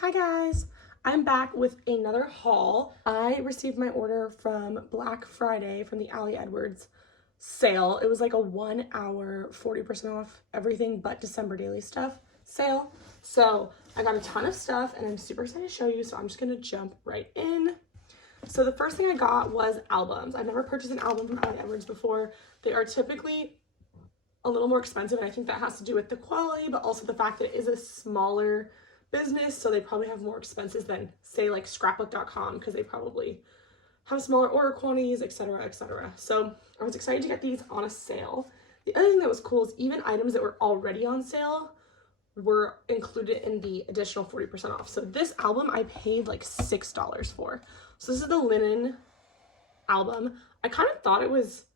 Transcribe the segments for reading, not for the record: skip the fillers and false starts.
Hi guys, I'm back with another haul. I received my order from Black Friday from the Ali Edwards sale. It was like a 1 hour 40% off everything but December daily stuff sale. So I got a ton of stuff and I'm super excited to show you. So I'm just gonna jump right in. So the first thing I got was albums. I've never purchased an album from Ali Edwards before. They are typically a little more expensive, and I think that has to do with the quality, but also the fact that it is a smaller business, so they probably have more expenses than say like scrapbook.com because they probably have smaller order quantities, etc., etc. So I was excited to get these on a sale. The other thing that was cool is even items that were already on sale were included in the additional 40% off. So this album I paid like $6 for. So this is the linen album. I kind of thought it was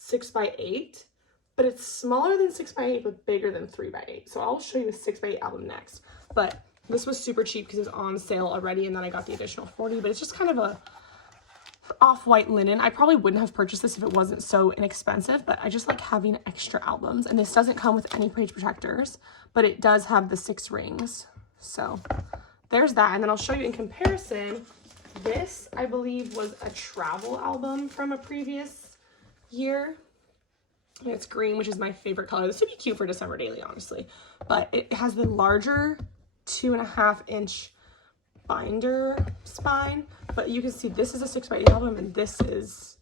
6x8, but it's smaller than 6x8 but bigger than 3x8. So I'll show you a 6x8 album next. But this was super cheap because it was on sale already, and then I got the additional 40, but it's just kind of a off-white linen. I probably wouldn't have purchased this if it wasn't so inexpensive, but I just like having extra albums. And this doesn't come with any page protectors, but it does have the 6 rings. So there's that. And then I'll show you in comparison. This, I believe, was a travel album from a previous year. And it's green, which is my favorite color. This would be cute for December daily, honestly. But it has the larger 2.5-inch binder spine. But you can see this is a 6x8 album and this is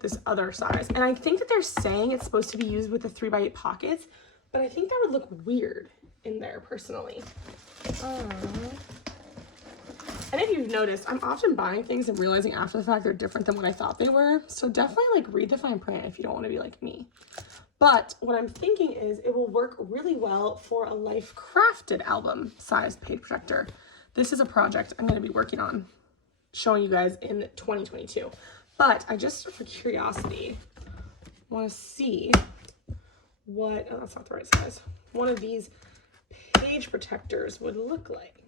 this other size. And I think that they're saying it's supposed to be used with the 3x8 pockets, but I think that would look weird in there personally. And if you've noticed, I'm often buying things and realizing after the fact they're different than what I thought they were. So definitely like read the fine print if you don't want to be like me. But what I'm thinking is it will work really well for a Life Crafted album size page protector. This is a project I'm going to be working on showing you guys in 2022. But I just, for curiosity, want to see what, oh, that's not the right size, one of these page protectors would look like.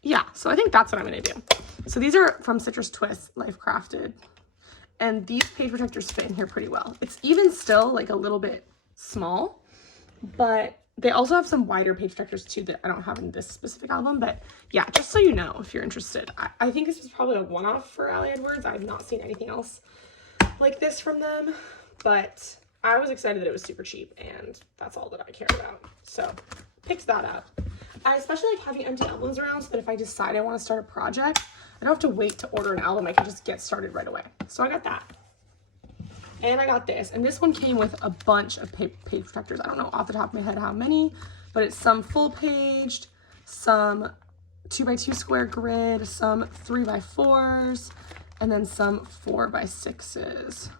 Yeah, so I think that's what I'm going to do. So these are from Citrus Twist, Life Crafted. And these page protectors fit in here pretty well. It's even still like a little bit small, but they also have some wider page protectors too that I don't have in this specific album. But yeah, just so you know, if you're interested, I think this was probably a one-off for Ali Edwards. I've not seen anything else like this from them, but I was excited that it was super cheap, and that's all that I care about. So picked that up. I especially like having empty albums around so that if I decide I want to start a project, I don't have to wait to order an album. I can just get started right away. So I got that. And I got this. And this one came with a bunch of page protectors. I don't know off the top of my head how many, but it's some full paged, some 2x2 square grid, some 3x4s, and then some 4x6s.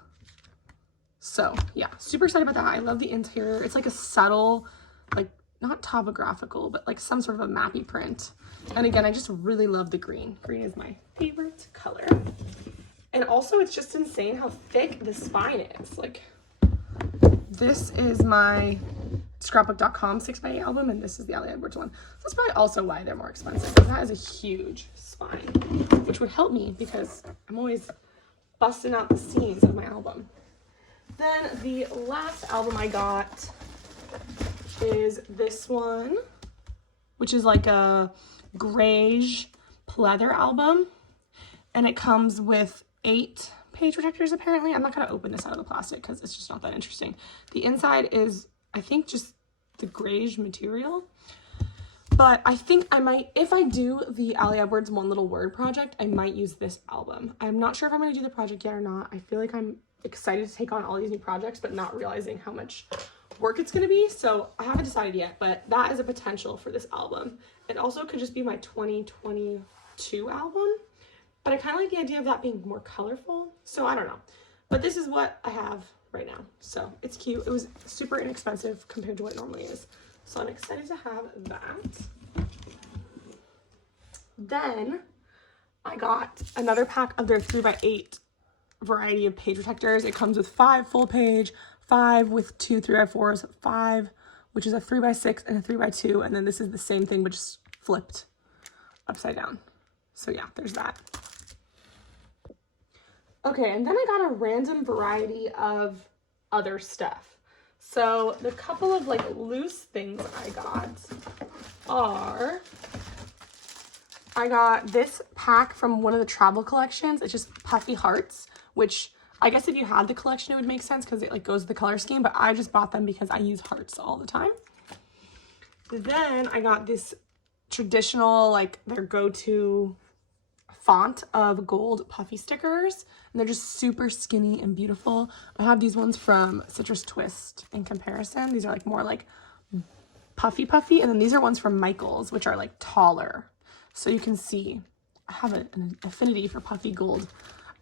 So yeah, super excited about that. I love the interior. It's like a subtle, like not topographical, but like some sort of a mappy print. And again, I just really love the green. Green is my favorite color. And also it's just insane how thick the spine is. Like this is my scrapbook.com 6x8 album, and this is the Ali Edwards one. So that's probably also why they're more expensive, because that is a huge spine, which would help me because I'm always busting out the seams of my album. Then the last album I got is this one, which is like a grayish pleather album, and it comes with 8 page protectors apparently. I'm not going to open this out of the plastic because it's just not that interesting. The inside is, I think, just the grayish material, but I think I might, if I do the Ali Edwards One Little Word project, I might use this album. I'm not sure if I'm going to do the project yet or not. I feel like I'm excited to take on all these new projects, but not realizing how much work it's going to be. So I haven't decided yet, but that is a potential for this album. It also could just be my 2022 album, but I kind of like the idea of that being more colorful. So I don't know, but this is what I have right now. So it's cute. It was super inexpensive compared to what it normally is. So I'm excited to have that. Then I got another pack of their 3x8 variety of page protectors. It comes with 5 full page, 5 with 2 3x4s, 5 which is a 3x6 and a 3x2, and then this is the same thing but just flipped upside down. So yeah, there's that. Okay, and then I got a random variety of other stuff. So the couple of like loose things I got are, I got this pack from one of the travel collections. It's just puffy hearts, which I guess if you had the collection, it would make sense because it like goes with the color scheme, but I just bought them because I use hearts all the time. Then I got this traditional, like their go-to font of gold puffy stickers, and they're just super skinny and beautiful. I have these ones from Citrus Twist in comparison. These are like more like puffy, and then these are ones from Michaels, which are like taller. So you can see I have an affinity for puffy gold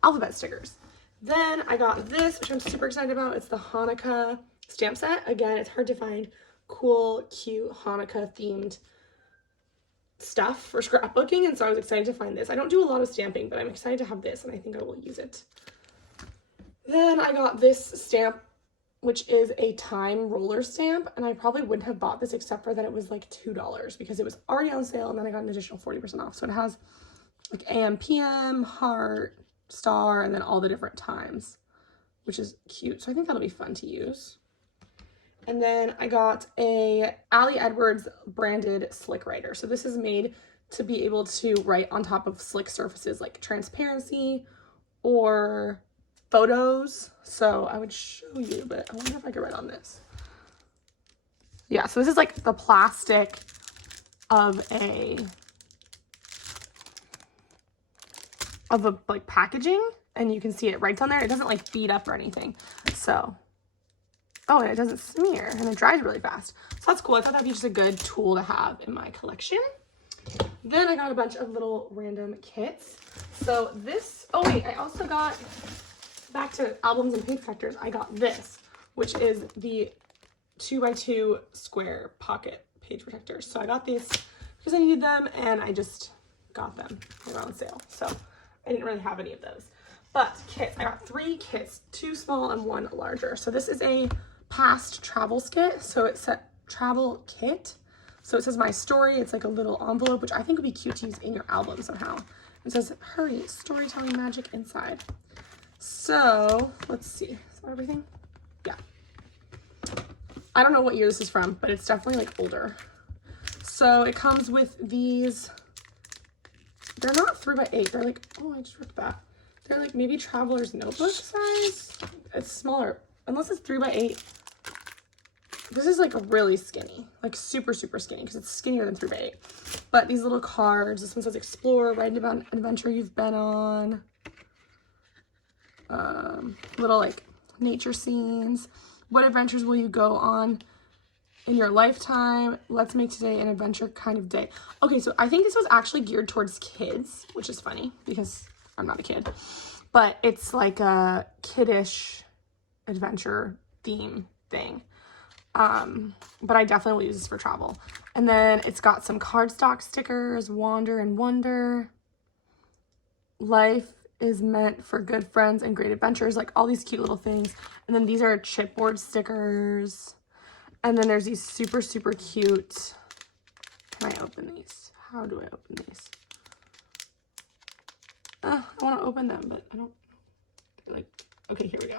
alphabet stickers. Then I got this, which I'm super excited about. It's the Hanukkah Stamp Set. Again, it's hard to find cool, cute Hanukkah themed stuff for scrapbooking, and so I was excited to find this. I don't do a lot of stamping, but I'm excited to have this, and I think I will use it. Then I got this stamp, which is a time roller stamp, and I probably wouldn't have bought this except for that it was like $2 because it was already on sale, and then I got an additional 40% off. So it has like AM, PM, heart, star, and then all the different times, which is cute. So I think that'll be fun to use. And then I got a Ali Edwards branded slick writer. So this is made to be able to write on top of slick surfaces like transparency or photos. So I would show you, but I wonder if I could write on this. Yeah, so this is like the plastic of a like packaging, and you can see it writes on there. It doesn't like bead up or anything. So, oh, and it doesn't smear, and it dries really fast. So that's cool. I thought that'd be just a good tool to have in my collection. Then I got a bunch of little random kits. So this, oh wait, I also got, back to albums and page protectors, I got this, which is the 2x2 square pocket page protectors. So I got these because I needed them, and I just got them. They were on sale. So I didn't really have any of those. But kits, I got 3 kits, 2 small and 1 larger. So this is a past travels kit. So it's a travel kit. So it says my story. It's like a little envelope, which I think would be cute to use in your album somehow. It says, hurry, storytelling magic inside. So let's see, is that everything? Yeah. I don't know what year this is from, but it's definitely like older. So it comes with these, they're not 3x8, they're like, oh, I just ripped that. They're like maybe traveler's notebook size. It's smaller, unless it's 3x8. This is like really skinny, like super skinny, because it's skinnier than 3x8. But these little cards, this one says explore, write about an adventure you've been on. Little like nature scenes. What adventures will you go on in your lifetime? Let's make today an adventure kind of day. Okay, so I think this was actually geared towards kids, which is funny because I'm not a kid. But it's like a kiddish adventure theme thing. But I definitely will use this for travel. And then it's got some cardstock stickers, wander and wonder. Life is meant for good friends and great adventures, like all these cute little things. And then these are chipboard stickers. And then there's these super cute, can I open these? How do I open these? I want to open them, but I don't, like, okay, here we go.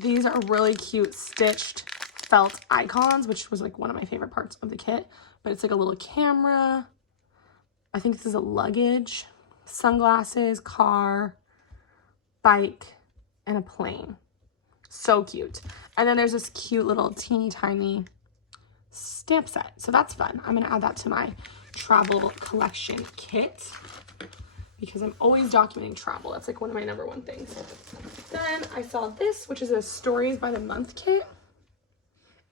These are really cute stitched felt icons, which was like one of my favorite parts of the kit. But it's like a little camera. I think this is a luggage, sunglasses, car, bike, and a plane. So cute. And then there's this cute little teeny tiny stamp set. So that's fun. I'm going to add that to my travel collection kit because I'm always documenting travel. That's like one of my #1 things. Then I saw this, which is a Stories by the Month kit.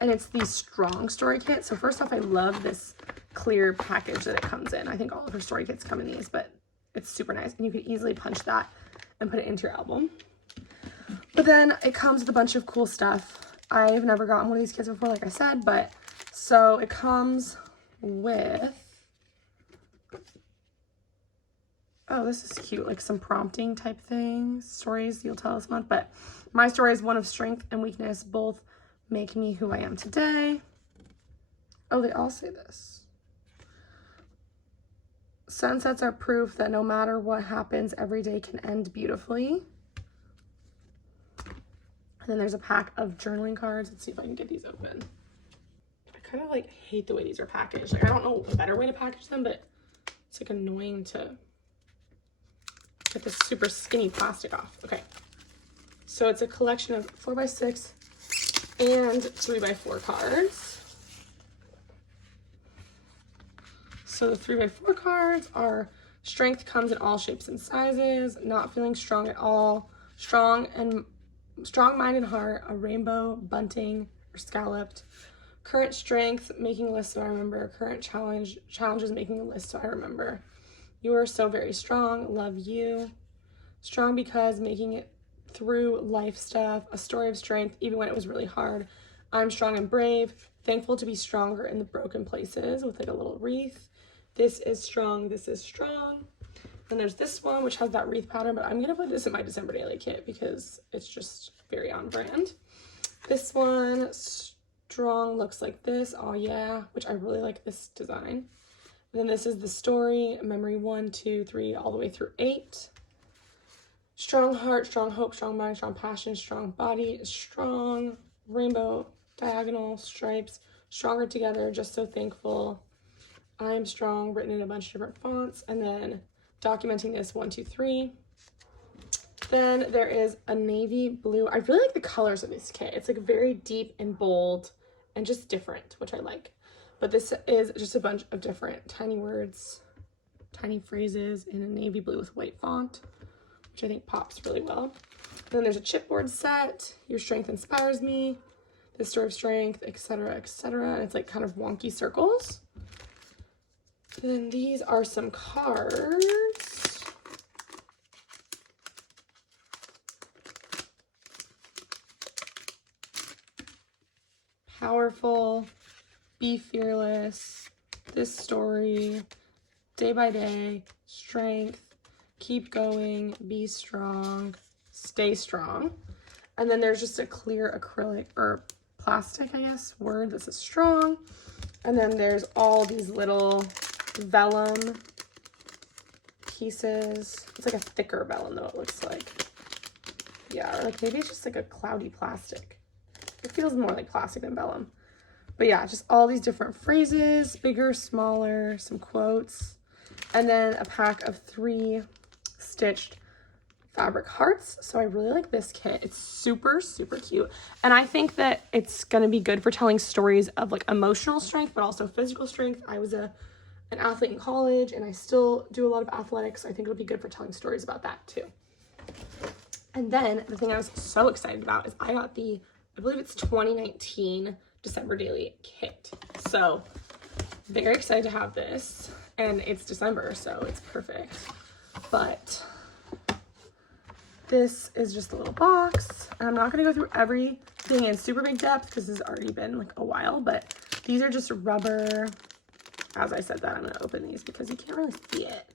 And it's the Strong Story kit. So first off, I love this clear package that it comes in. I think all of her story kits come in these, but it's super nice. And you can easily punch that and put it into your album. But then it comes with a bunch of cool stuff. I've never gotten one of these kits before, like I said, but so it comes with, oh, this is cute, like some prompting type things, stories you'll tell this month. But my story is one of strength and weakness, both make me who I am today. Oh, they all say this. Sunsets are proof that no matter what happens, every day can end beautifully. And then there's a pack of journaling cards. Let's see if I can get these open. I kind of like hate the way these are packaged. Like I don't know a better way to package them, but it's like annoying to get this super skinny plastic off. Okay, so it's a collection of 4x6 and 3x4 cards. So the 3x4 cards are strength comes in all shapes and sizes, not feeling strong at all, strong mind and heart, a rainbow, bunting, or scalloped. Current strength, making a list so I remember. Current challenges, making a list so I remember. You are so very strong, love you. Strong because making it through life stuff, a story of strength, even when it was really hard. I'm strong and brave, thankful to be stronger in the broken places with like a little wreath. This is strong, this is strong. Then there's this one, which has that wreath pattern, but I'm gonna put this in my December daily kit because it's just very on brand. This one, strong, looks like this, oh yeah, which I really like this design. And then this is the story, memory 1, 2, 3, all the way through 8. Strong heart, strong hope, strong mind, strong passion, strong body, strong, rainbow, diagonal, stripes, stronger together, just so thankful. I am strong, written in a bunch of different fonts, and then documenting this 1, 2, 3. Then there is a navy blue. I really like the colors of this kit. It's like very deep and bold and just different, which I like. But this is just a bunch of different tiny words, tiny phrases in a navy blue with white font, which I think pops really well. Then there's a chipboard set. Your strength inspires me. The story of strength, etc., etc. And it's like kind of wonky circles. And then these are some cards. Powerful, be fearless, this story, day by day, strength, keep going, be strong, stay strong. And then there's just a clear acrylic or plastic, I guess, word that says strong. And then there's all these little vellum pieces. It's like a thicker vellum though, it looks like. Yeah, or like maybe it's just like a cloudy plastic. It feels more like plastic than vellum. But yeah, just all these different phrases, bigger, smaller, some quotes, and then a pack of 3 stitched fabric hearts. So I really like this kit. It's super, super cute. And I think that it's going to be good for telling stories of like emotional strength, but also physical strength. I was an athlete in college and I still do a lot of athletics. So I think it'll be good for telling stories about that too. And then the thing I was so excited about is I got the, I believe it's 2019 December daily kit. So very excited to have this, and it's December, so it's perfect. But this is just a little box, and I'm not going to go through everything in super big depth because this has already been like a while, but these are just rubber. As I said that, I'm going to open these because you can't really see it.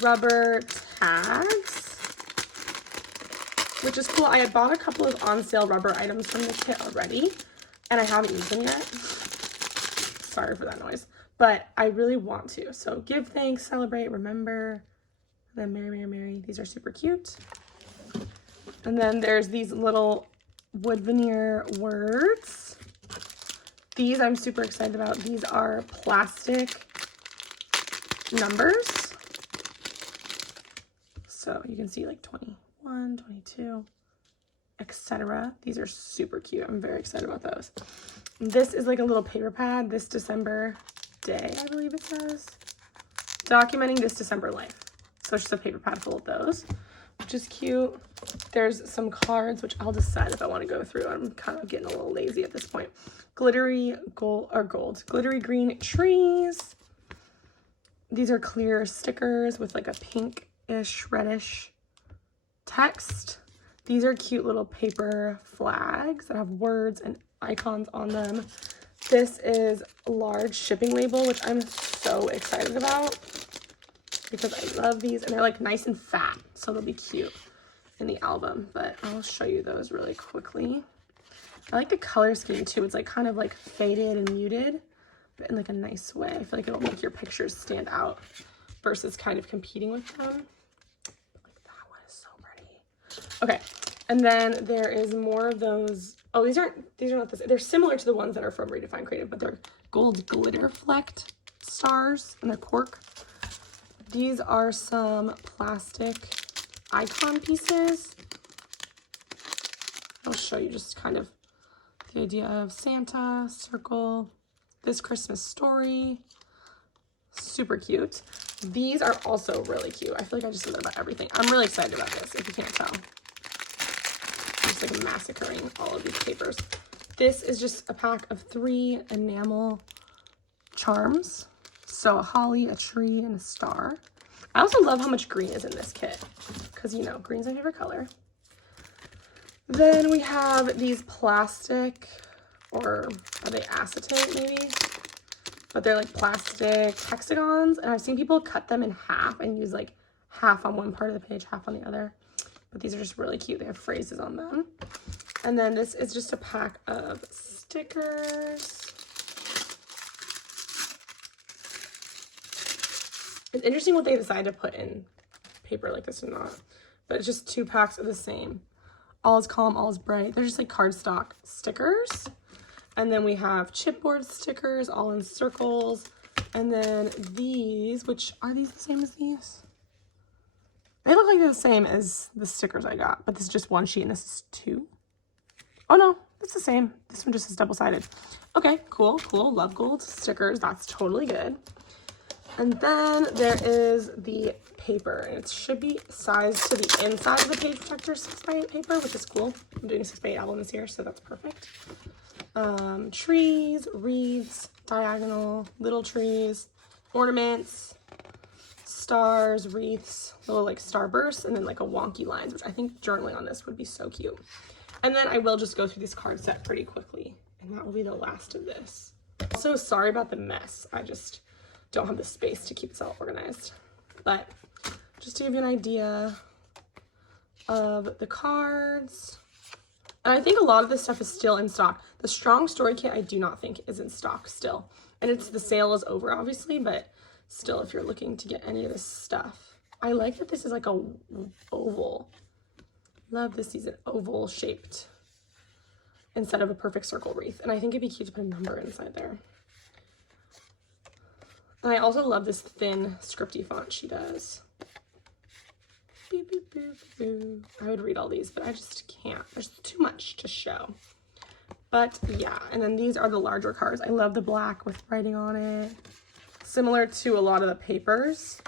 Rubber tags, which is cool. I had bought a couple of on sale rubber items from this kit already, and I haven't used them yet. Sorry for that noise, but I really want to. So give thanks, celebrate, remember, and then Merry, Merry, Merry. These are super cute. And then there's these little wood veneer words. These I'm super excited about. These are plastic numbers. So you can see like 21, 22, etc. These are super cute. I'm very excited about those. This is like a little paper pad. This December day, I believe it says. Documenting this December life. So it's just a paper pad full of those, which is cute. There's some cards, which I'll decide if I want to go through. I'm kind of getting a little lazy at this point. Glittery glittery green trees. These are clear stickers with like a pinkish, reddish text. These are cute little paper flags that have words and icons on them. This is a large shipping label, which I'm so excited about because I love these, and they're like nice and fat, so they'll be cute in the album, but I'll show you those really quickly. I like the color scheme too. It's like kind of like faded and muted, but in like a nice way. I feel like it'll make your pictures stand out versus kind of competing with them. Like that one is so pretty. Okay, and then there is more of those Oh, these are not this. They're similar to the ones that are from Redefine Creative, but they're gold glitter flecked stars and they're cork. These are some plastic icon pieces. I'll show you just kind of the idea of Santa, circle, this Christmas story. Super cute. These are also really cute. I feel like I just said that about everything. I'm really excited about this, if you can't tell. I'm just like massacring all of these papers. This is just a pack of 3 enamel charms. So a holly, a tree, and a star. I also love how much green is in this kit because, you know, green's my favorite color. Then we have these plastic, or are they acetate maybe? But they're like plastic hexagons, and I've seen people cut them in half and use like half on one part of the page, half on the other. But these are just really cute. They have phrases on them. And then this is just a pack of stickers. It's interesting what they decide to put in paper like this or not. But it's just 2 packs of the same. All is calm, all is bright. They're just like cardstock stickers. And then we have chipboard stickers, all in circles. And then these, which, are these the same as these? They look like they're the same as the stickers I got, but this is just 1 sheet and this is 2. Oh no, it's the same. This one just is double-sided. Okay, cool, cool. Love gold stickers. That's totally good. And then there is the paper, and it should be sized to the inside of the page protector 6x8 paper, which is cool. I'm doing a 6x8 album this year, so that's perfect. Trees, wreaths, diagonal, little trees, ornaments, stars, wreaths, little like starbursts, and then like a wonky lines, which I think journaling on this would be so cute. And then I will just go through this card set pretty quickly, and that will be the last of this. Also, sorry about the mess. I just don't have the space to keep this all organized. But just to give you an idea of the cards. And I think a lot of this stuff is still in stock. The Strong Story Kit I do not think is in stock still. And it's, the sale is over obviously, but still if you're looking to get any of this stuff. I like that this is like a oval. Love this, is an oval shaped instead of a perfect circle wreath. And I think it'd be cute to put a number inside there. And I also love this thin scripty font she does. Beep, beep, beep, beep. I would read all these, but I just can't. There's too much to show. But yeah, and then these are the larger cards. I love the black with writing on it. Similar to a lot of the papers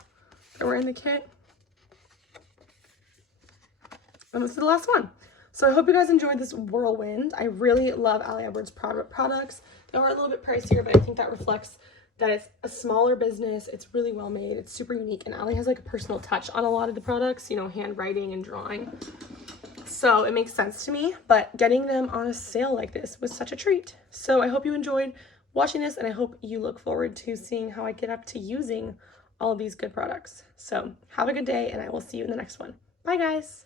that were in the kit. And this is the last one. So I hope you guys enjoyed this whirlwind. I really love Ali Edwards products. They are a little bit pricier, but I think that reflects that it's a smaller business. It's really well made. It's super unique. And Ali has like a personal touch on a lot of the products, you know, handwriting and drawing. So it makes sense to me, but getting them on a sale like this was such a treat. So I hope you enjoyed watching this, and I hope you look forward to seeing how I get up to using all of these good products. So have a good day, and I will see you in the next one. Bye guys.